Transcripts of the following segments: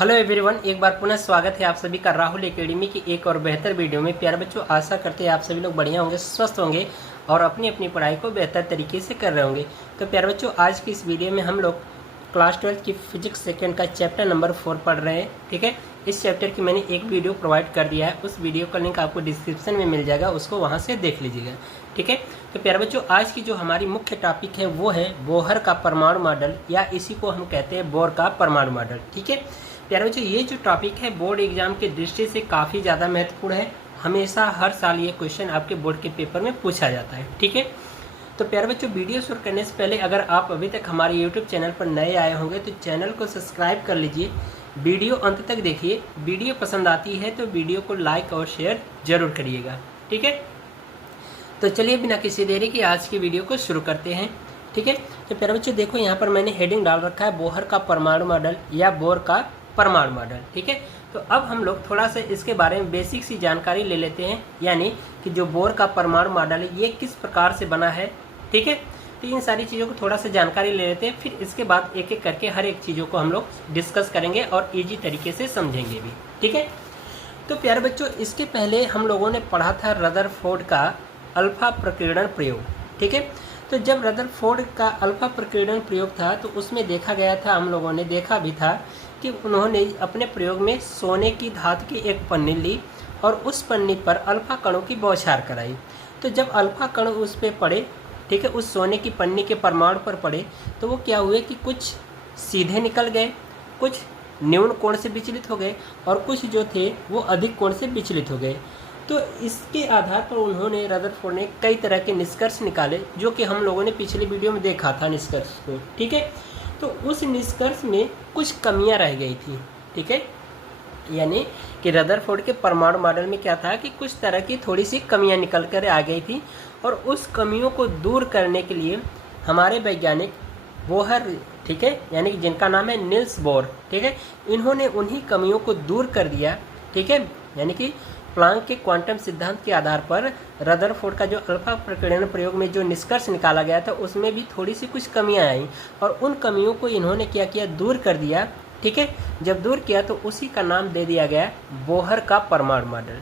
Hello everyone, एक बार पुनः स्वागत है आप सभी का राहुल एकेडमी की एक और बेहतर वीडियो में। प्यारे बच्चों, आशा करते हैं आप सभी लोग बढ़िया होंगे, स्वस्थ होंगे और अपनी अपनी पढ़ाई को बेहतर तरीके से कर रहे होंगे। तो प्यारे बच्चों, आज की इस वीडियो में हम लोग क्लास 12 की फिजिक्स सेकेंड का चैप्टर नंबर 4 पढ़ रहे हैं। ठीक है, इस चैप्टर की मैंने एक वीडियो प्रोवाइड कर दिया है, उस वीडियो का लिंक आपको डिस्क्रिप्शन में मिल जाएगा, उसको वहाँ से देख लीजिएगा। ठीक है, तो प्यारे बच्चों, आज की जो हमारी मुख्य टॉपिक है वो है बोहर का परमाणु मॉडल, या इसी को हम कहते हैं बोर का परमाणु मॉडल। ठीक है प्यारे बच्चों, ये जो टॉपिक है बोर्ड एग्जाम के दृष्टि से काफ़ी ज़्यादा महत्वपूर्ण है। हमेशा हर साल ये क्वेश्चन आपके बोर्ड के पेपर में पूछा जाता है। ठीक है, तो प्यारे बच्चों, वीडियो शुरू करने से पहले अगर आप अभी तक हमारे यूट्यूब चैनल पर नए आए होंगे तो चैनल को सब्सक्राइब कर लीजिए, वीडियो अंत तक देखिए। वीडियो पसंद आती है तो वीडियो को लाइक और शेयर जरूर करिएगा। ठीक है, तो चलिए बिना किसी देरी की आज की वीडियो को शुरू करते हैं। ठीक है, तो प्यारे बच्चों देखो, यहाँ पर मैंने हेडिंग डाल रखा है बोहर का परमाणु मॉडल या बोर का परमाणु मॉडल। ठीक है, तो अब हम लोग थोड़ा सा इसके बारे में बेसिक सी जानकारी ले लेते हैं, यानी कि जो बोर का परमाणु मॉडल है ये किस प्रकार से बना है। ठीक है, तो इन सारी चीज़ों को थोड़ा सा जानकारी ले लेते हैं, फिर इसके बाद एक एक करके हर एक चीज़ों को हम लोग डिस्कस करेंगे और ईजी तरीके से समझेंगे भी। ठीक है, तो प्यारे बच्चों, इसके पहले हम लोगों ने पढ़ा था रदरफोर्ड का अल्फा प्रकीर्णन प्रयोग। ठीक है, तो जब रदरफोर्ड का अल्फा प्रकीर्णन प्रयोग था तो उसमें देखा गया था, हम लोगों ने देखा भी था कि उन्होंने अपने प्रयोग में सोने की धातु की एक पन्नी ली और उस पन्नी पर अल्फा कणों की बौछार कराई। तो जब अल्फा कण उस पर पड़े, ठीक है, उस सोने की पन्नी के परमाणु पर पड़े, तो वो क्या हुए कि कुछ सीधे निकल गए, कुछ न्यून कोण से विचलित हो गए और कुछ जो थे वो अधिक कोण से विचलित हो गए। तो इसके आधार पर उन्होंने रदरफोर्ड ने कई तरह के निष्कर्ष निकाले, जो कि हम लोगों ने पिछले वीडियो में देखा था निष्कर्ष को। ठीक है, तो उस निष्कर्ष में कुछ कमियां रह गई थी। ठीक है, यानी कि रदरफोर्ड के परमाणु मॉडल में क्या था कि कुछ तरह की थोड़ी सी कमियां निकल कर आ गई थी, और उस कमियों को दूर करने के लिए हमारे वैज्ञानिक बोहर, ठीक है, यानी कि जिनका नाम है निल्स बोर, ठीक है, इन्होंने उन्हीं कमियों को दूर कर दिया। ठीक है, यानी कि प्लांक के क्वांटम सिद्धांत के आधार पर रदरफोर्ड का जो अल्फा प्रकीर्णन प्रयोग में जो निष्कर्ष निकाला गया था उसमें भी थोड़ी सी कुछ कमियां आई, और उन कमियों को इन्होंने क्या किया, दूर कर दिया। ठीक है, जब दूर किया तो उसी का नाम दे दिया गया बोहर का परमाणु मॉडल।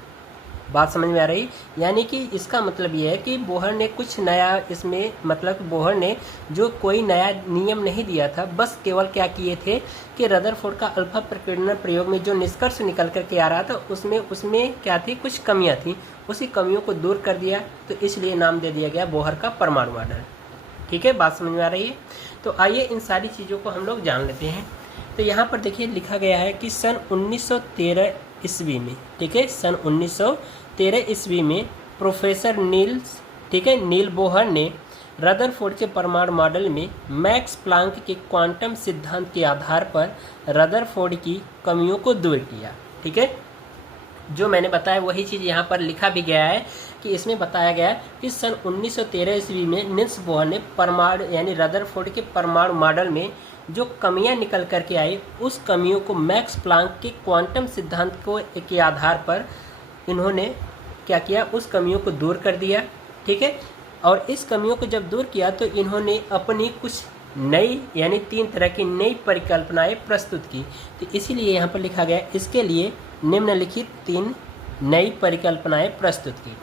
बात समझ में आ रही? यानी कि इसका मतलब ये है कि बोहर ने कुछ नया इसमें, मतलब बोहर ने जो कोई नया नियम नहीं दिया था, बस केवल क्या किए थे कि रदरफोर्ड का अल्फा प्रकीर्णन प्रयोग में जो निष्कर्ष निकल कर के आ रहा था उसमें क्या थी, कुछ कमियां थी, उसी कमियों को दूर कर दिया, तो इसलिए नाम दे दिया गया बोहर का परमाणु मॉडल। ठीक है, बात समझ में आ रही है? तो आइए इन सारी चीज़ों को हम लोग जान लेते हैं। तो यहाँ पर देखिए लिखा गया है कि सन 1913 ईस्वी में, ठीक है, सन 1913 ईस्वी में प्रोफेसर नील बोहर ने रदरफोर्ड के परमाणु मॉडल में मैक्स प्लांक के क्वांटम सिद्धांत के आधार पर रदरफोर्ड की कमियों को दूर किया। ठीक है, जो मैंने बताया वही चीज़ यहाँ पर लिखा भी गया है कि इसमें बताया गया कि सन 1913 ईस्वी में निल्स बोहर ने परमाणु यानी रदरफोर्ड के परमाणु मॉडल में जो कमियां निकल करके आई, उस कमियों को मैक्स प्लांक के क्वांटम सिद्धांत के आधार पर इन्होंने क्या किया, उस कमियों को दूर कर दिया। ठीक है, और इस कमियों को जब दूर किया तो इन्होंने अपनी कुछ नई, यानी 3 तरह की नई परिकल्पनाएं प्रस्तुत की। तो इसीलिए यहाँ पर लिखा गया, इसके लिए निम्नलिखित 3 नई परिकल्पनाएं प्रस्तुत की।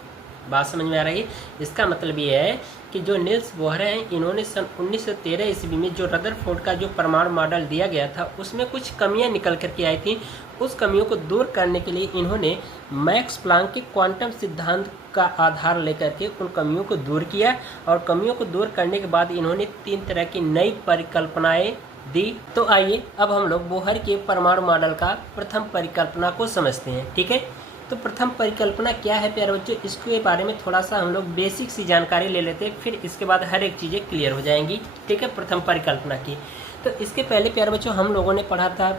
बात समझ में आ रही है? इसका मतलब ये है कि जो निल्स बोहर हैं, इन्होंने सन 1913 ईस्वी में जो रदरफोर्ड का जो परमाणु मॉडल दिया गया था उसमें कुछ कमियां निकल करके आई थी। उस कमियों को दूर करने के लिए इन्होंने मैक्स प्लांक के क्वांटम सिद्धांत का आधार लेकर के उन कमियों को दूर किया, और कमियों को दूर करने के बाद इन्होंने 3 तरह की नई परिकल्पनाएं दी। तो आइए अब हम लोग बोहर के परमाणु मॉडल का प्रथम परिकल्पना को समझते हैं। ठीक है, तो प्रथम परिकल्पना क्या है प्यारे बच्चों, इसके बारे में थोड़ा सा हम लोग बेसिक सी जानकारी ले लेते हैं, फिर इसके बाद हर एक चीज़ें क्लियर हो जाएंगी। ठीक है, प्रथम परिकल्पना की। तो इसके पहले प्यारे बच्चों हम लोगों ने पढ़ा था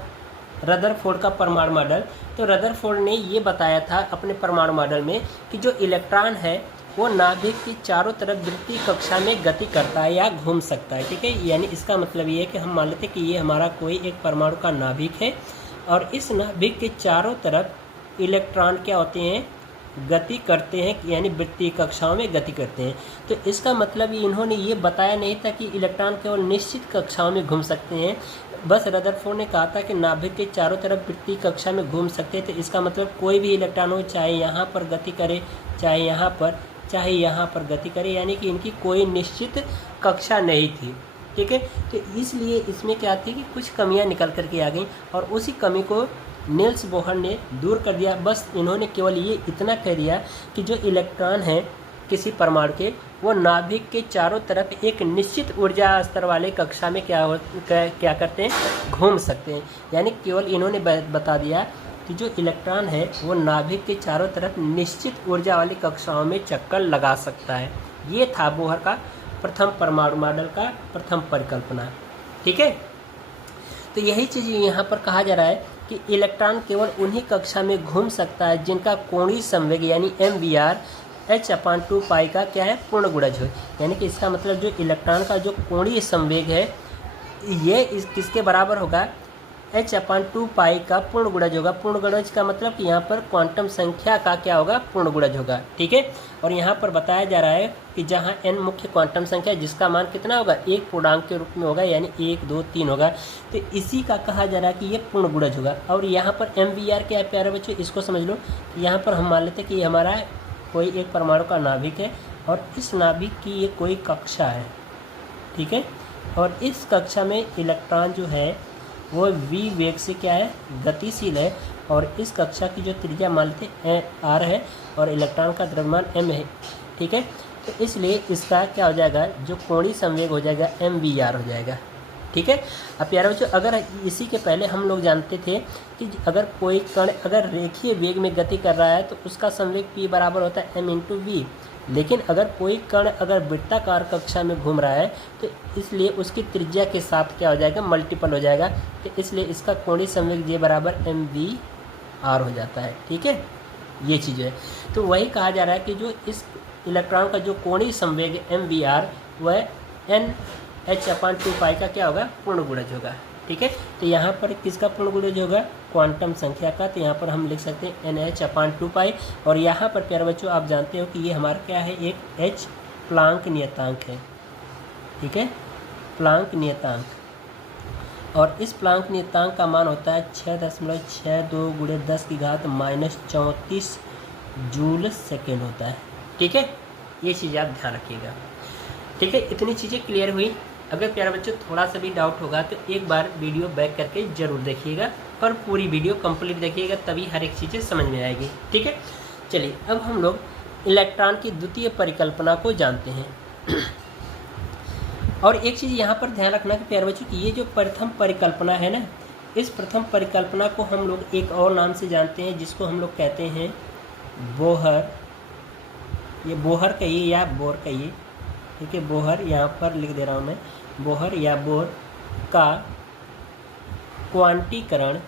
रदरफोर्ड का परमाणु मॉडल। तो रदरफोर्ड ने ये बताया था अपने परमाणु मॉडल में कि जो इलेक्ट्रॉन है वो नाभिक की चारों तरफ वृत्तीय कक्षा में गति करता है या घूम सकता है। ठीक है, यानी इसका मतलब ये है कि हम मान लेते हैं कि ये हमारा कोई एक परमाणु का नाभिक है, और इस नाभिक के चारों तरफ इलेक्ट्रॉन क्या होते हैं, गति करते हैं, यानी वृत्तीय कक्षाओं में गति करते हैं। तो इसका मतलब इन्होंने ये बताया नहीं था कि इलेक्ट्रॉन केवल निश्चित कक्षाओं में घूम सकते हैं, बस रदरफोर्ड ने कहा था कि नाभिक के चारों तरफ वृत्तीय कक्षा में घूम सकते थे। इसका मतलब कोई भी इलेक्ट्रॉन हो, चाहे यहाँ पर गति करे, चाहे यहाँ पर गति करे, यानी कि इनकी कोई निश्चित कक्षा नहीं थी। ठीक है, तो इसलिए इसमें क्या थी कि कुछ कमियां निकल करके आ गई और उसी कमी को नील्स बोहर ने दूर कर दिया। बस इन्होंने केवल ये इतना कह दिया कि जो इलेक्ट्रॉन है किसी परमाणु के, वो नाभिक के चारों तरफ एक निश्चित ऊर्जा स्तर वाले कक्षा में क्या करते हैं, घूम सकते हैं। यानी केवल इन्होंने बता दिया कि जो इलेक्ट्रॉन है वो नाभिक के चारों तरफ निश्चित ऊर्जा वाली कक्षाओं में चक्कर लगा सकता है। ये था बोहर का प्रथम परमाणु मॉडल का प्रथम परिकल्पना। ठीक है, तो यही चीज़ यहाँ पर कहा जा रहा है कि इलेक्ट्रॉन केवल उन्हीं कक्षा में घूम सकता है जिनका कोणीय संवेग यानी MVR h/2π का क्या है, पूर्ण गुणज हो। यानी कि इसका मतलब जो इलेक्ट्रॉन का जो कोणीय संवेग है ये किसके बराबर होगा, h/2π का पूर्ण गुणज होगा। पूर्ण गुणज का मतलब कि यहाँ पर क्वांटम संख्या का क्या होगा, पूर्ण गुणज होगा। ठीक है, और यहाँ पर बताया जा रहा है कि जहाँ n मुख्य क्वांटम संख्या है जिसका मान कितना होगा, एक पूर्णांक के रूप में होगा, यानी 1 2 3 होगा। तो इसी का कहा जा रहा है कि ये पूर्ण गुणज होगा। और यहाँ पर MVR क्या है प्यारे बच्चों, इसको समझ लो। यहाँ पर हम मान लेते हैं कि हमारा कोई एक परमाणु का नाभिक है और इस नाभिक की ये कोई कक्षा है। ठीक है, और इस कक्षा में इलेक्ट्रॉन जो है वो v वेग से क्या है, गतिशील है। और इस कक्षा की जो त्रिज्या मान लेते हैं r है और इलेक्ट्रॉन का द्रव्यमान m है। ठीक है, तो इसलिए इसका क्या हो जाएगा, जो कोणीय संवेग हो जाएगा MVR हो जाएगा। ठीक है, अब प्यारे बच्चों अगर इसी के पहले हम लोग जानते थे कि अगर कोई कण अगर रेखीय वेग में गति कर रहा है तो उसका संवेग p बराबर होता है m/v। लेकिन अगर कोई कण अगर वृत्ताकार कक्षा में घूम रहा है तो इसलिए उसकी त्रिज्या के साथ क्या हो जाएगा, मल्टीपल हो जाएगा। तो इसलिए इसका कोणीय संवेग J बराबर MVR हो जाता है। ठीक है, ये चीज़ है। तो वही कहा जा रहा है कि जो इस इलेक्ट्रॉन का जो कोणीय संवेग MVR वह h/2π का क्या होगा, पूर्ण गुणज होगा। ठीक है, तो यहाँ पर किसका पूर्ण गुणज होगा, क्वांटम संख्या का। तो यहाँ पर हम लिख सकते हैं NH/2π। और यहाँ पर प्यारे बच्चों आप जानते हो कि ये हमारा क्या है, एक H प्लांक नियतांक है। ठीक है, प्लांक नियतांक। और इस प्लांक नियतांक का मान होता है 6.62 × 10⁻34 जूल सेकेंड होता है। ठीक है, ये चीज़ आप ध्यान रखिएगा। ठीक है, इतनी चीज़ें क्लियर हुई। अगर प्यारे बच्चों थोड़ा सा भी डाउट होगा तो एक बार वीडियो बैक करके ज़रूर देखिएगा और पूरी वीडियो कंप्लीट देखिएगा, तभी हर एक चीज़ें समझ में आएगी। ठीक है, चलिए अब हम लोग इलेक्ट्रॉन की द्वितीय परिकल्पना को जानते हैं। और एक चीज़ यहाँ पर ध्यान रखना कि प्यारे बच्चों की ये जो प्रथम परिकल्पना है ना, इस प्रथम परिकल्पना को हम लोग एक और नाम से जानते हैं जिसको हम लोग कहते हैं बोहर। ये बोहर कहिए या बोर कहिए। ठीक है, बोहर यहाँ पर लिख दे रहा हूँ मैं, बोहर या बोर का क्वांटीकरण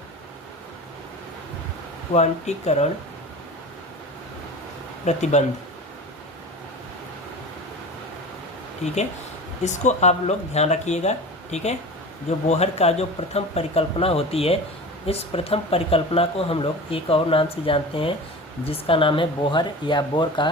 प्रतिबंध। ठीक है, इसको आप लोग ध्यान रखिएगा। ठीक है, जो बोहर का जो प्रथम परिकल्पना होती है, इस प्रथम परिकल्पना को हम लोग एक और नाम से जानते हैं जिसका नाम है बोहर या बोर का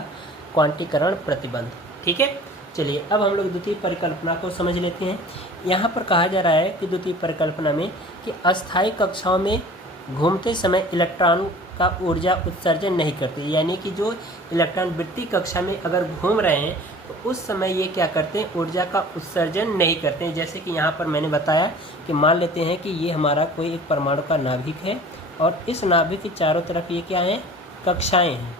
क्वांटीकरण प्रतिबंध। ठीक है, चलिए अब हम लोग द्वितीय परिकल्पना को समझ लेते हैं। यहाँ पर कहा जा रहा है कि द्वितीय परिकल्पना में कि अस्थायी कक्षाओं में घूमते समय इलेक्ट्रॉन का ऊर्जा उत्सर्जन नहीं करते। यानी कि जो इलेक्ट्रॉन वृत्तीय कक्षा में अगर घूम रहे हैं तो उस समय ये क्या करते हैं, ऊर्जा का उत्सर्जन नहीं करते हैं। जैसे कि यहाँ पर मैंने बताया कि मान लेते हैं कि ये हमारा कोई एक परमाणु का नाभिक है और इस नाभिक के चारों तरफ ये क्या है, कक्षाएँ हैं।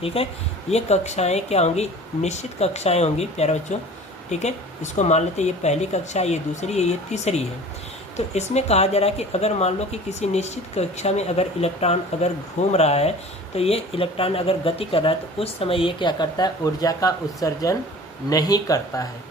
ठीक है, ये कक्षाएं क्या होंगी, निश्चित कक्षाएं होंगी प्यारे बच्चों। ठीक है, इसको मान लेते हैं ये पहली कक्षा, ये दूसरी है, ये तीसरी है। तो इसमें कहा जा रहा है कि अगर मान लो कि किसी निश्चित कक्षा में अगर इलेक्ट्रॉन अगर घूम रहा है तो ये इलेक्ट्रॉन अगर गति कर रहा है तो उस समय ये क्या करता है, ऊर्जा का उत्सर्जन नहीं करता है।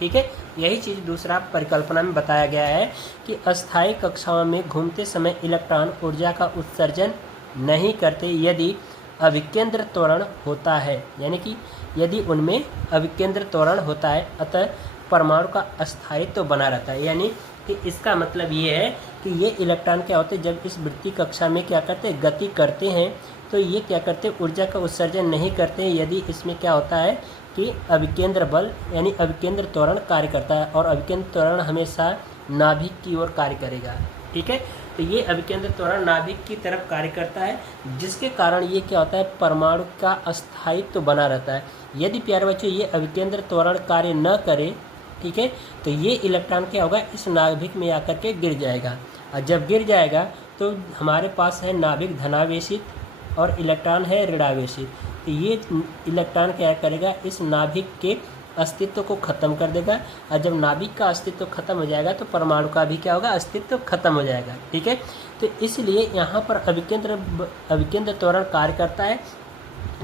ठीक है, यही चीज़ दूसरा परिकल्पना में बताया गया है कि अस्थायी कक्षाओं में घूमते समय इलेक्ट्रॉन ऊर्जा का उत्सर्जन नहीं करते यदि अभिकेंद्र त्वरण होता है। यानी कि यदि उनमें अभिकेंद्र त्वरण होता है, अतः परमाणु का अस्थायित्व बना रहता है। यानी कि इसका मतलब ये है कि ये इलेक्ट्रॉन क्या होते हैं, जब इस वृत्तीय कक्षा में क्या करते हैं, गति करते हैं, तो ये क्या करते हैं, ऊर्जा का उत्सर्जन नहीं करते हैं यदि इसमें क्या होता है कि अभिकेंद्र बल यानी अभिकेंद्र त्वरण कार्य करता है। और अभिकेंद्र त्वरण हमेशा नाभिक की ओर कार्य करेगा। ठीक है, तो ये अभिकेंद्र त्वरण नाभिक की तरफ कार्य करता है, जिसके कारण ये क्या होता है, परमाणु का अस्थायित्व तो बना रहता है। यदि प्यारे बच्चों ये अभिकेंद्र त्वरण कार्य न करे, ठीक है, तो ये इलेक्ट्रॉन क्या होगा, इस नाभिक में आकर के गिर जाएगा, और जब गिर जाएगा तो हमारे पास है नाभिक धनावेशित और इलेक्ट्रॉन है ऋणावेशित। तो ये इलेक्ट्रॉन क्या करेगा, इस नाभिक के अस्तित्व को खत्म कर देगा, और जब नाभिक का अस्तित्व खत्म हो जाएगा तो परमाणु का भी क्या होगा, अस्तित्व खत्म हो जाएगा। ठीक है, तो इसलिए यहाँ पर अभिकेंद्र त्वरण कार्य करता है,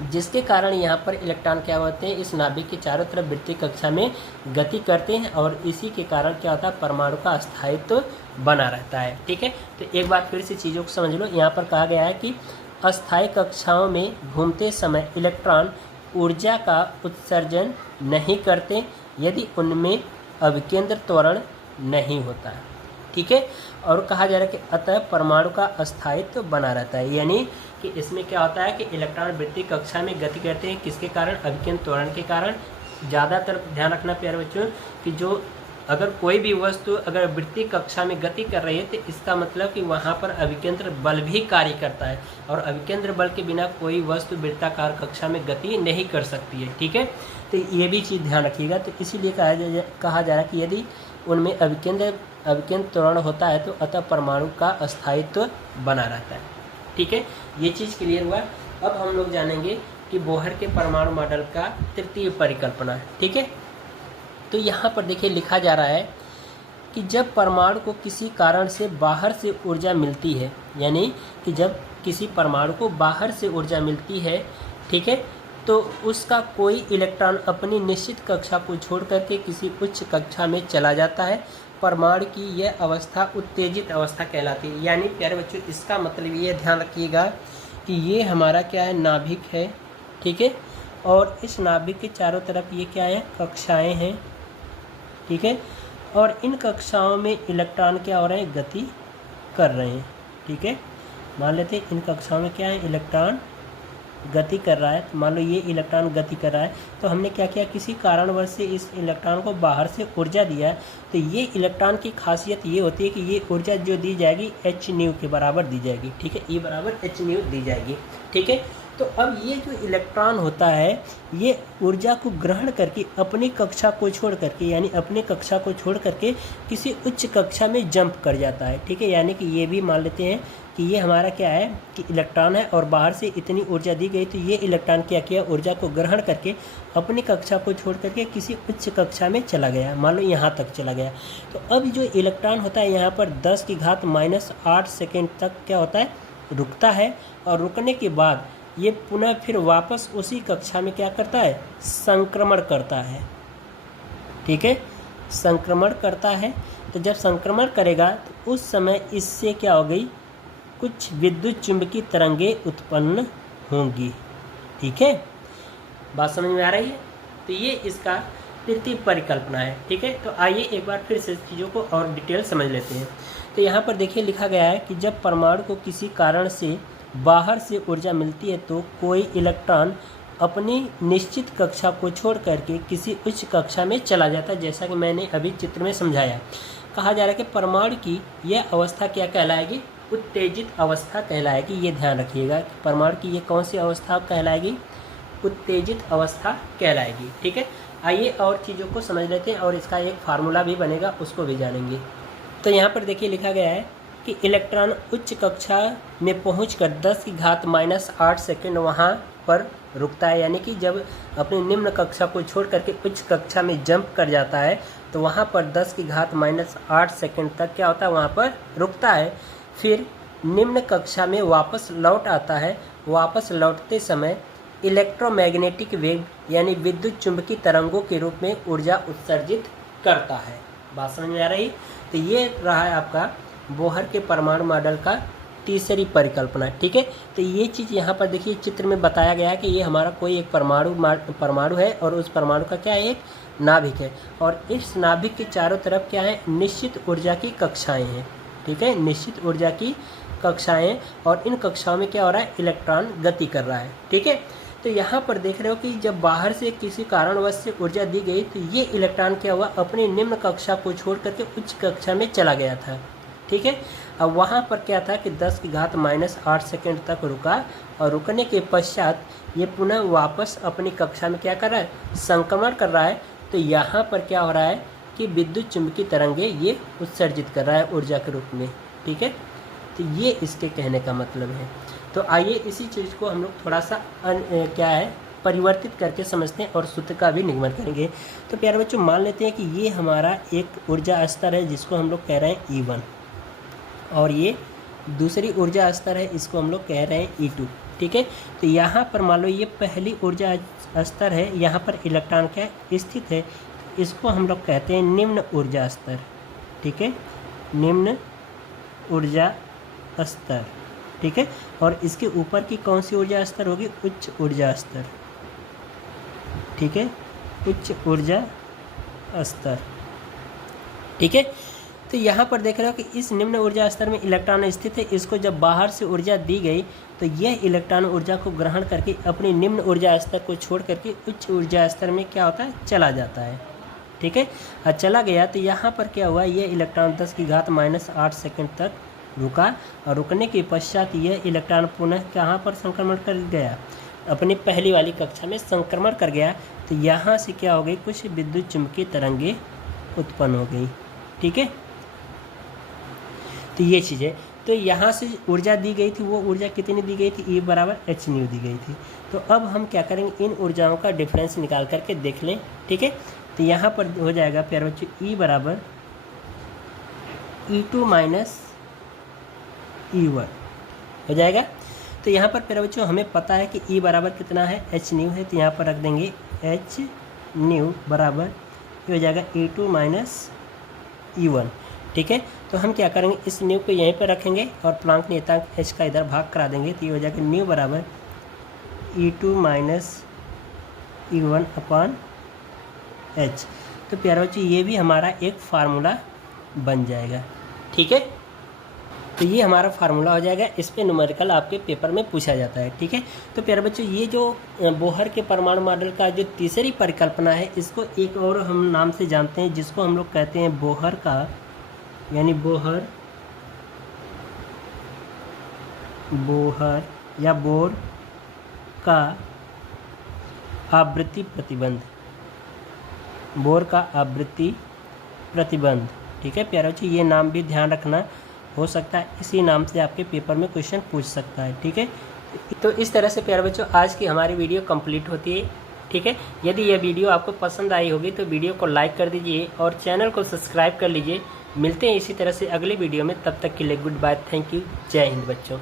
जिसके कारण यहाँ पर इलेक्ट्रॉन क्या होते हैं, इस नाभिक के चारों तरफ वृत्तीय कक्षा में गति करते हैं, और इसी के कारण क्या होता है, परमाणु का अस्थायित्व बना रहता है। ठीक है, तो एक बार फिर से चीज़ों को समझ लो। यहाँ पर कहा गया है कि अस्थायी कक्षाओं में घूमते समय इलेक्ट्रॉन ऊर्जा का उत्सर्जन नहीं करते यदि उनमें अभिकेंद्र त्वरण नहीं होता। ठीक है, और कहा जा रहा है कि अतः परमाणु का अस्थायित्व बना रहता है, यानी कि इसमें क्या होता है कि इलेक्ट्रॉन वृत्तीय कक्षा में गति करते हैं, किसके कारण, अभिकेंद्र त्वरण के कारण। ज़्यादातर ध्यान रखना प्यारे बच्चों कि जो अगर कोई भी वस्तु अगर वृत्तीय कक्षा में गति कर रही है तो इसका मतलब कि वहाँ पर अभिकेंद्र बल भी कार्य करता है, और अभिकेंद्र बल के बिना कोई वस्तु वृत्ताकार कक्षा में गति नहीं कर सकती है। ठीक है, तो ये भी चीज़ ध्यान रखिएगा। तो इसीलिए कहा जा रहा है कि यदि उनमें अभिकेंद्र त्वरण होता है तो अतः परमाणु का अस्थायित्व बना रहता है। ठीक है, ये चीज़ क्लियर हुआ। अब हम लोग जानेंगे कि बोहर के परमाणु मॉडल का तृतीय परिकल्पना। ठीक है, तो यहाँ पर देखिए लिखा जा रहा है कि जब परमाणु को किसी कारण से बाहर से ऊर्जा मिलती है, यानी कि जब किसी परमाणु को बाहर से ऊर्जा मिलती है, ठीक है, तो उसका कोई इलेक्ट्रॉन अपनी निश्चित कक्षा को छोड़ करके किसी उच्च कक्षा में चला जाता है, परमाणु की यह अवस्था उत्तेजित अवस्था कहलाती है। यानी प्यारे बच्चों इसका मतलब ये ध्यान रखिएगा कि ये हमारा क्या है, नाभिक है। ठीक है, और इस नाभिक के चारों तरफ ये क्या है, कक्षाएं हैं। ठीक है, और इन कक्षाओं में इलेक्ट्रॉन क्या हो रहे हैं, गति कर रहे हैं। ठीक है, मान लेते हैं इन कक्षाओं में क्या है, इलेक्ट्रॉन गति कर रहा है। तो मान लो ये इलेक्ट्रॉन गति कर रहा है, तो हमने क्या किया, किसी कारणवश से इस इलेक्ट्रॉन को बाहर से ऊर्जा दिया है। तो ये इलेक्ट्रॉन की खासियत ये होती है कि ये ऊर्जा जो दी जाएगी h के बराबर दी जाएगी। ठीक है, E बराबर h दी जाएगी। ठीक है, तो अब ये जो इलेक्ट्रॉन होता है ये ऊर्जा को ग्रहण करके अपनी कक्षा को छोड़ करके, यानी अपनी कक्षा को छोड़ करके किसी उच्च कक्षा में जंप कर जाता है। ठीक है, यानी कि ये भी मान लेते हैं कि ये हमारा क्या है कि इलेक्ट्रॉन है, और बाहर से इतनी ऊर्जा दी गई, तो ये इलेक्ट्रॉन क्या किया, ऊर्जा को ग्रहण करके अपनी कक्षा को छोड़ करके किसी उच्च कक्षा में चला गया, मान लो यहाँ तक चला गया। तो अब जो इलेक्ट्रॉन होता है यहाँ पर 10⁻⁸ सेकेंड तक क्या होता है, रुकता है, और रुकने के बाद ये पुनः फिर वापस उसी कक्षा में क्या करता है, संक्रमण करता है। ठीक है, संक्रमण करता है। तो जब संक्रमण करेगा तो उस समय इससे क्या हो गई, कुछ विद्युत चुंबकीय तरंगें उत्पन्न होंगी। ठीक है, बात समझ में आ रही है। तो ये इसका तृतीय परिकल्पना है। ठीक है, तो आइए एक बार फिर से चीज़ों को और डिटेल समझ लेते हैं। तो यहाँ पर देखिए लिखा गया है कि जब परमाणु को किसी कारण से बाहर से ऊर्जा मिलती है तो कोई इलेक्ट्रॉन अपनी निश्चित कक्षा को छोड़ करके किसी उच्च कक्षा में चला जाता है, जैसा कि मैंने अभी चित्र में समझाया। कहा जा रहा है कि परमाणु की यह अवस्था क्या कहलाएगी, उत्तेजित अवस्था कहलाएगी। ये ध्यान रखिएगा कि परमाणु की ये कौन सी अवस्था कहलाएगी, उत्तेजित अवस्था कहलाएगी। ठीक है, आइए और चीज़ों को समझ लेते हैं, और इसका एक फार्मूला भी बनेगा, उसको भी जानेंगे। तो यहाँ पर देखिए लिखा गया है कि इलेक्ट्रॉन उच्च कक्षा में पहुंचकर 10⁻⁸ सेकेंड वहाँ पर रुकता है, यानी कि जब अपनी निम्न कक्षा को छोड़ करके उच्च कक्षा में जंप कर जाता है तो वहाँ पर 10⁻⁸ सेकेंड तक क्या होता है, वहाँ पर रुकता है। फिर निम्न कक्षा में वापस लौट आता है। वापस लौटते समय इलेक्ट्रोमैग्नेटिक वेव यानी विद्युत चुंबकीय तरंगों के रूप में ऊर्जा उत्सर्जित करता है। बात समझ में आ रही। तो ये रहा है आपका बोहर के परमाणु मॉडल का तीसरी परिकल्पना। ठीक है, तो ये चीज़ यहाँ पर देखिए चित्र में बताया गया है कि ये हमारा कोई एक परमाणु है, और उस परमाणु का क्या है, एक नाभिक है, और इस नाभिक के चारों तरफ क्या है, निश्चित ऊर्जा की कक्षाएं हैं। ठीक है, निश्चित ऊर्जा की कक्षाएं, और इन कक्षाओं में क्या हो रहा है, इलेक्ट्रॉन गति कर रहा है। ठीक है, तो यहाँ पर देख रहे हो कि जब बाहर से किसी कारणवश से ऊर्जा दी गई तो ये इलेक्ट्रॉन क्या हुआ, अपनी निम्न कक्षा को छोड़ करके उच्च कक्षा में चला गया था। ठीक है, अब वहाँ पर क्या था कि 10⁻⁻8 सेकेंड तक रुका और रुकने के पश्चात ये पुनः वापस अपनी कक्षा में क्या कर रहा है, संक्रमण कर रहा है। तो यहाँ पर क्या हो रहा है कि विद्युत चुंबकीय तरंगे ये उत्सर्जित कर रहा है ऊर्जा के रूप में। ठीक है, तो ये इसके कहने का मतलब है। तो आइए इसी चीज़ को हम लोग थोड़ा सा क्या है परिवर्तित करके समझते हैं और सूत्र का भी निगमन करेंगे। तो प्यारे बच्चों, मान लेते हैं कि ये हमारा एक ऊर्जा स्तर है जिसको हम लोग कह रहे हैं E1, और ये दूसरी ऊर्जा स्तर है, इसको हम लोग कह रहे हैं E2। ठीक है, तो यहाँ पर मान लो ये पहली ऊर्जा स्तर है, यहाँ पर इलेक्ट्रॉन क्या स्थित है, इसको हम लोग कहते हैं निम्न ऊर्जा स्तर। ठीक है, निम्न ऊर्जा स्तर। ठीक है, और इसके ऊपर की कौन सी ऊर्जा स्तर होगी, उच्च ऊर्जा स्तर। ठीक है, उच्च ऊर्जा स्तर। ठीक है, तो यहाँ पर देख रहे हो कि इस निम्न ऊर्जा स्तर में इलेक्ट्रॉन स्थित है। इसको जब बाहर से ऊर्जा दी गई तो यह इलेक्ट्रॉन ऊर्जा को ग्रहण करके अपनी निम्न ऊर्जा स्तर को छोड़ करके उच्च ऊर्जा स्तर में क्या होता है, चला जाता है। ठीक है, और चला गया तो यहाँ पर क्या हुआ, यह इलेक्ट्रॉन 10⁻⁸ सेकेंड तक रुका और रुकने के पश्चात यह इलेक्ट्रॉन पुनः कहाँ पर संक्रमण कर गया, अपनी पहली वाली कक्षा में संक्रमण कर गया। तो यहाँ से क्या हो गई, कुछ विद्युत चुम्बकीय तरंगे उत्पन्न हो गई। ठीक है, तो ये चीज़ है। तो यहाँ से ऊर्जा दी गई थी, वो ऊर्जा कितनी दी गई थी, E = hν दी गई थी। तो अब हम क्या करेंगे, इन ऊर्जाओं का डिफरेंस निकाल करके देख लें। ठीक है, तो यहाँ पर हो जाएगा प्यारे बच्चों E = E2 - E1 हो जाएगा। तो यहाँ पर प्यारे बच्चों हमें पता है कि E बराबर कितना है, hν है, तो यहाँ पर रख देंगे hν बराबर ये हो जाएगा E2 - E1। ठीक है, तो हम क्या करेंगे, इस न्यू को यहीं पर रखेंगे और प्लांक नियतांक h का इधर भाग करा देंगे। तो ये हो जाएगा न्यू बराबर E2 - E1 h। तो प्यारे बच्चों ये भी हमारा एक फार्मूला बन जाएगा। ठीक है, तो ये हमारा फार्मूला हो जाएगा। इस पे न्यूमेरिकल आपके पेपर में पूछा जाता है। ठीक है, तो प्यारे बच्चों ये जो बोहर के परमाणु मॉडल का जो तीसरी परिकल्पना है, इसको एक और हम नाम से जानते हैं जिसको हम लोग कहते हैं बोहर का, यानी बोहर या बोर का आवृत्ति प्रतिबंध, बोर का आवृत्ति प्रतिबंध। ठीक है प्यारे बच्चों, ये नाम भी ध्यान रखना, हो सकता है इसी नाम से आपके पेपर में क्वेश्चन पूछ सकता है। ठीक है, तो इस तरह से प्यारे बच्चों आज की हमारी वीडियो कंप्लीट होती है। ठीक है, यदि यह वीडियो आपको पसंद आई होगी तो वीडियो को लाइक कर दीजिए और चैनल को सब्सक्राइब कर लीजिए। मिलते हैं इसी तरह से अगले वीडियो में, तब तक के लिए गुड बाय, थैंक यू, जय हिंद बच्चों।